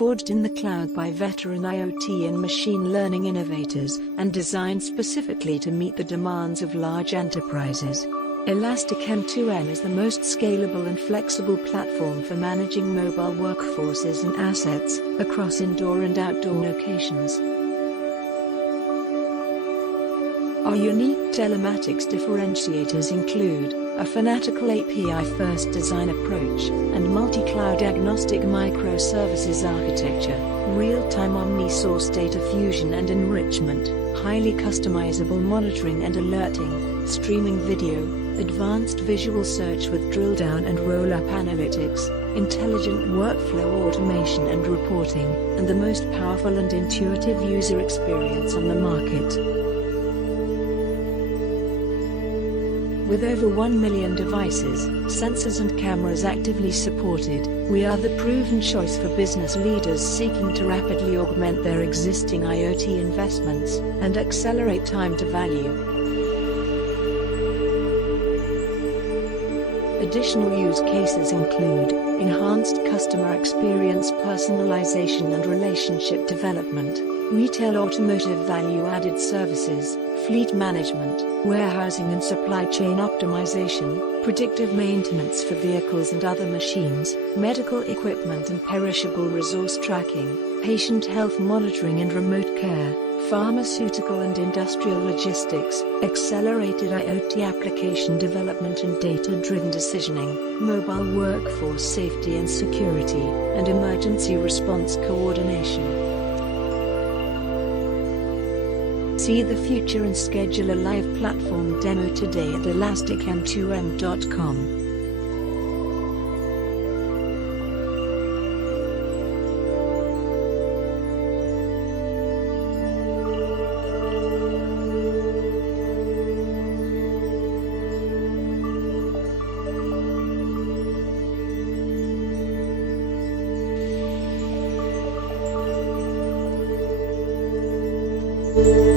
forged in the cloud by veteran IoT and machine learning innovators, and designed specifically to meet the demands of large enterprises. ElasticM2M is the most scalable and flexible platform for managing mobile workforces and assets across indoor and outdoor locations. Our unique telematics differentiators include a fanatical API-first design approach and multi-cloud agnostic microservices architecture, real-time omni-source data fusion and enrichment, highly customizable monitoring and alerting, streaming video, advanced visual search with drill-down and roll-up analytics, intelligent workflow automation and reporting, and the most powerful and intuitive user experience on the market. With over 1 million devices, sensors and cameras actively supported, we are the proven choice for business leaders seeking to rapidly augment their existing IoT investments and accelerate time to value. Additional use cases include enhanced customer experience, personalization and relationship development, retail automotive value-added services, fleet management, warehousing and supply chain optimization, predictive maintenance for vehicles and other machines, medical equipment and perishable resource tracking, patient health monitoring and remote care, pharmaceutical and industrial logistics, accelerated IoT application development and data-driven decisioning, mobile workforce safety and security, and emergency response coordination. See the future and schedule a live platform demo today at ElasticM2M.com. you.